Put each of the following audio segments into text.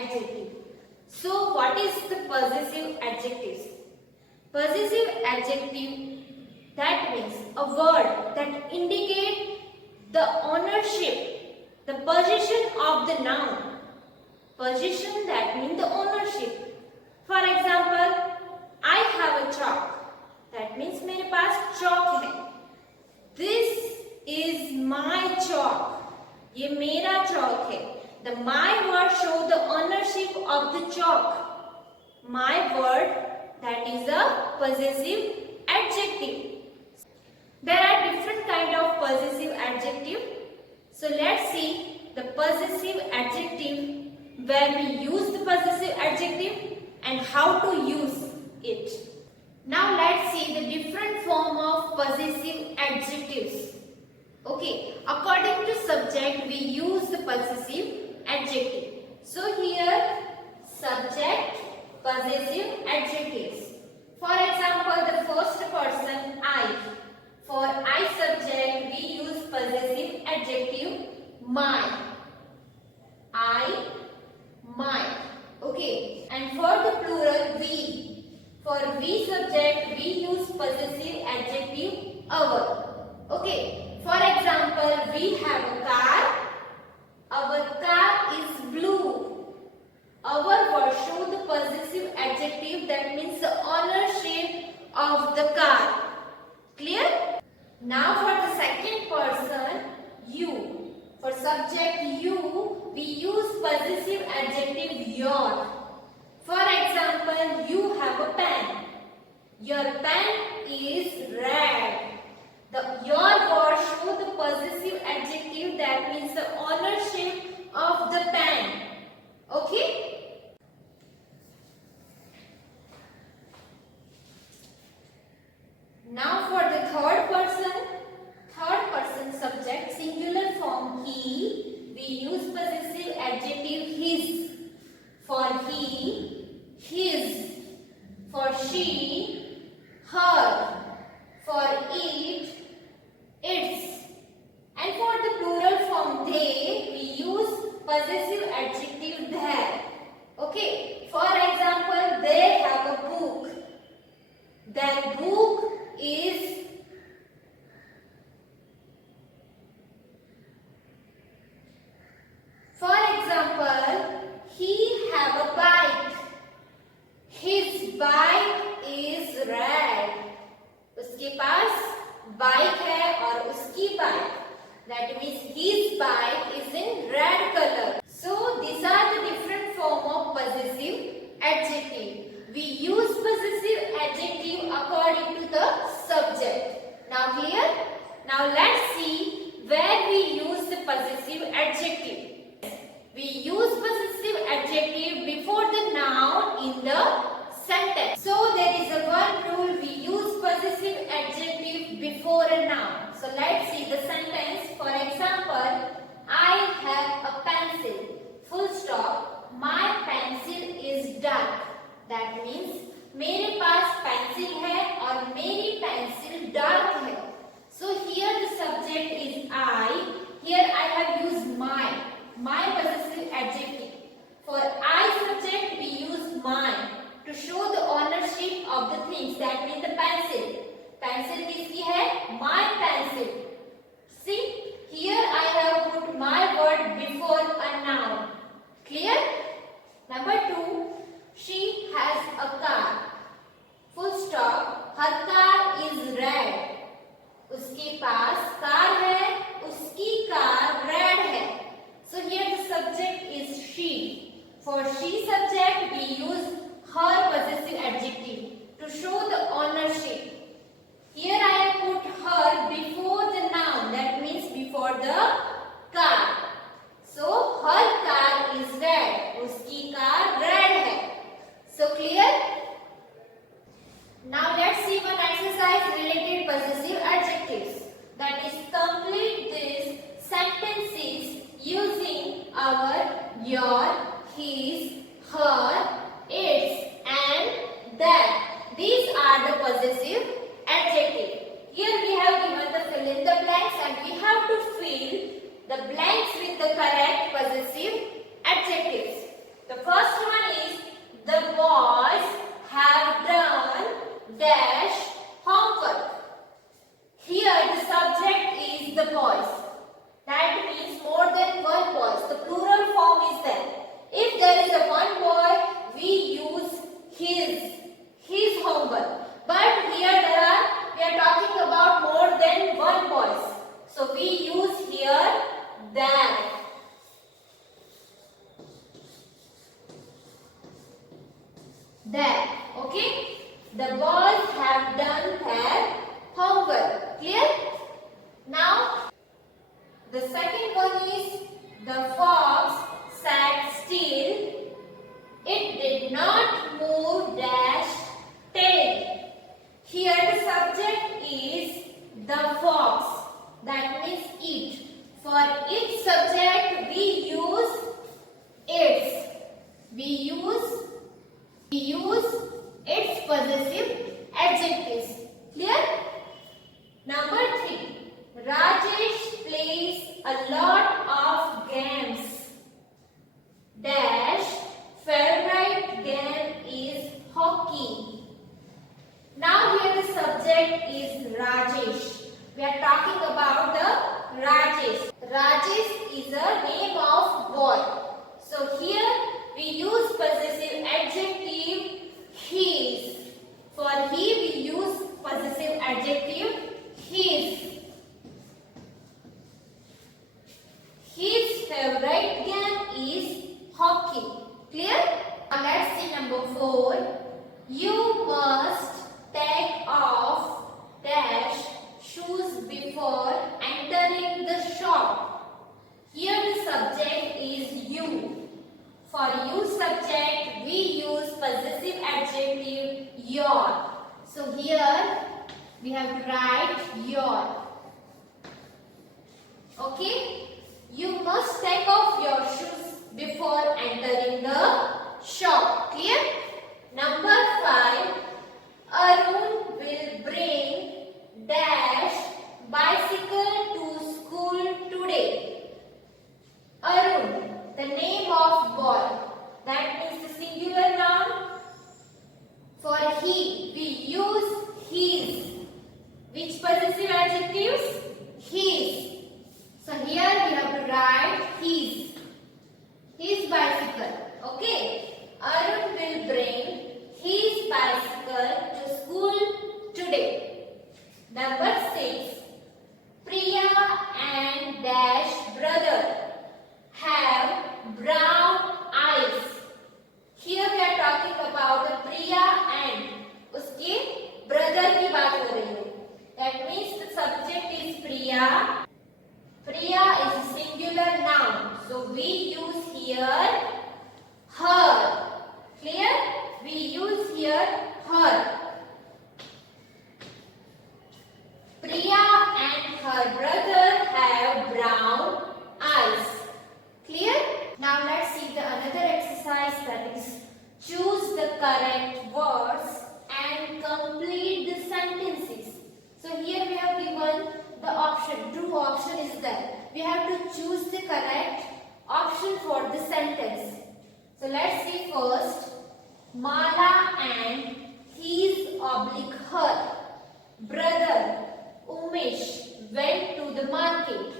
adjective. So what is the possessive adjectives? Possessive adjective, that means a word that indicates the ownership, the possession of the noun. Possession, that means the ownership. For example, I have a chalk. That means मेरे पास chalk है. This is my chalk. ये मेरा chalk है. The my word show the ownership of the chalk. My word, that is a possessive adjective. There are different kind of possessive adjective. So let's see the possessive adjective, where we use the possessive adjective and how to use it. Now let's see the different form of possessive adjectives. Okay, according to subject we use the possessive adjective. So here subject, possessive adjectives. For example, the first person I. For I subject we use possessive adjective my. I, my. Okay, and for the plural we. For we subject we use possessive adjective our. Okay, for example, we have a car. Our car is blue. Our word show the possessive adjective, that means the ownership of the car. Clear? Now for the second person, you. For subject you, we use possessive adjective your. For example, you have a pen. Your pen is red. Your word show the possessive adjective, that means the ownership of the pen. Okay? Now for the third person subject, singular form he, we use possessive adjective his. For he, his. For she, her. For it, its. And for the plural form they, we use possessive adjective their. Okay, for example, they have a book. Their book is for example, he have a bike. His bike is red. उसके पास bike है और उसकी bike, that means his bike is in red color. So these are the different form of possessive adjective. We use possessive adjective according to the subject. Now clear? Now let's see where we use the possessive adjective. We use possessive adjective before the noun in the sentence. So there is a one rule, we use possessive adjective before a noun. So let's see the sentence. For example, I have a pencil. Full stop. My pencil is dark. That means मेरे पास pencil है और मेरी pencil dark है. So here the subject is I. Here I have used my possessive adjective. For I subject we use my to show the ownership of the things, that means the pencil. Pencil किसकी है? My pencil. See, here I have put my word before a noun. Clear? Number 2, she has a car. Full stop. Her car is red. उसके पास car है, उसकी car red है. So here the subject is she. For she subject we use her possessive adjective to show the ownership. Here I have put her before the noun, that means before the car. So her car is red. उसकी car red है. So clear? Now let's see one exercise related possessive adjectives. That is, complete these sentences using our, your, his, her, its and that. These are the possessive adjectives. Here we have given the fill in the blanks and we have to fill the blanks with the correct possessive adjectives. The first here that. There. Okay. The boys have done their homework. Clear? Now, the second one is the fox sat still. It did not move dash tail. Here the subject is the fox. That means it. For its subject we use its. We use its possessive adjectives. Clear? Number 3. Rajesh plays a lot of games. Dash favorite game is hockey. Now here the subject is Rajesh. We are talking about the Rajesh. Rajesh is a name of boy. So here we use possessive adjective his. For he we use possessive adjective his. His favorite game is hockey. Clear? Now let's see number 4. You must take off dash shoes before entering the shop. Here the subject is you. For you subject we use possessive adjective your. So here we have to write your. Okay? You must take off your shoes before entering the shop. Clear? Number 5. Arun will bring dash bicycle to school today. Arun, the name of boy. That means the singular noun. For he, we use his. Which possessive adjectives? His. So here we have to write his. His bicycle. Okay. Arun will bring his bicycle to school today. Number 6. Priya and dash brother have brown eyes. Here we are talking about the Priya and उसके brother की बात हो रही है. That means the subject is Priya. Priya is a singular noun. So we use here her. Clear? We use here her. Priya and her brother have brown eyes. Clear? Now let's see the another exercise, that is choose the correct words and complete the sentences. So here we have given the option, true option is there. We have to choose the correct option for the sentence. So let's see first. Mala and his oblique her brother Umesh went to the market.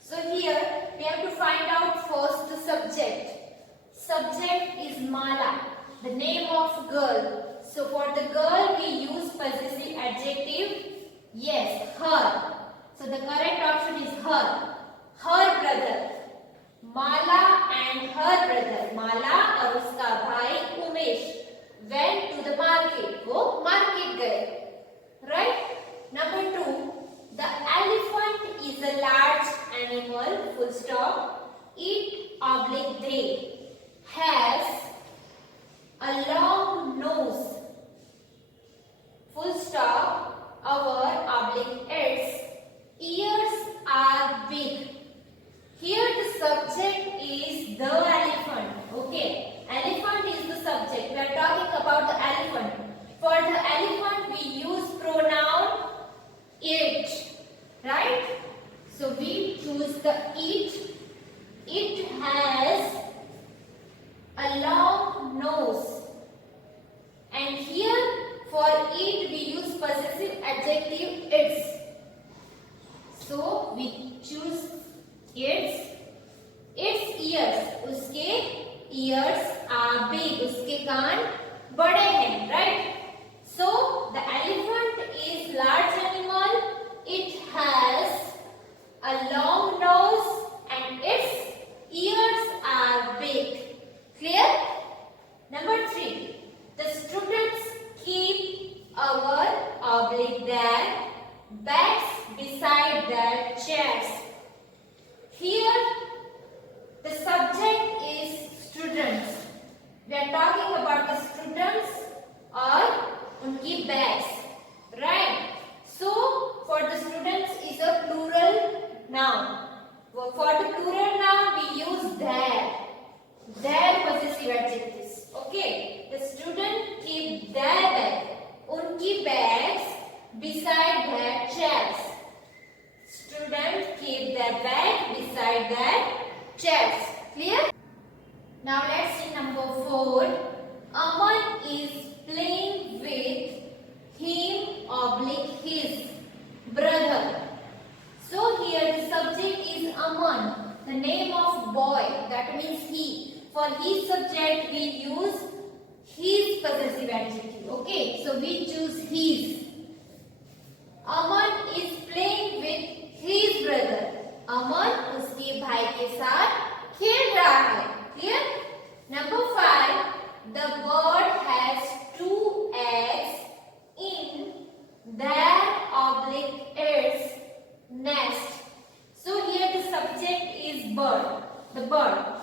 So here we have to find out first the subject. Subject is Mala, the name of girl. So for the girl we use possessive adjective. Yes, her. So the correct option is her. Her brother. Mala and her brother. Mala और उसका भाई Umesh went to the market. वो market गए. Right? Number 2. The elephant is a large animal. Full stop. It oblique they has a long nose. Full stop. Our oblique its ears are big. Here the subject is the elephant. Okay. Elephant is the subject. We are talking about the elephant. For the elephant we use pronoun it. Right? So we choose the it. It has a long nose. And here for it we use possessive adjective its. So we choose its ears. उसके ears are big. उसके कान बड़े हैं. Right? So the elephant is large animal. It has a long nose Clear? Number 3. The students keep our their bags beside their chairs. Here the subject is students. We are talking about the students or unki bags. Right? So for the students is a plural noun. For the plural noun we use their. Their possessive adjectives. Okay. The student keep their bag. Unki bags beside their chairs. Students keep their bag beside their chairs. Clear? Now let's see number 4. Aman is playing with his brother. So here the subject is Aman, the name of boy, that means he. For his subject we use his possessive adjective. Okay, so we choose his. Aman is playing with his brother. Aman उसके भाई के साथ खेल रहा है. Clear? Number 5. The bird has 2 eggs in their its nest. So here the subject is bird. The bird.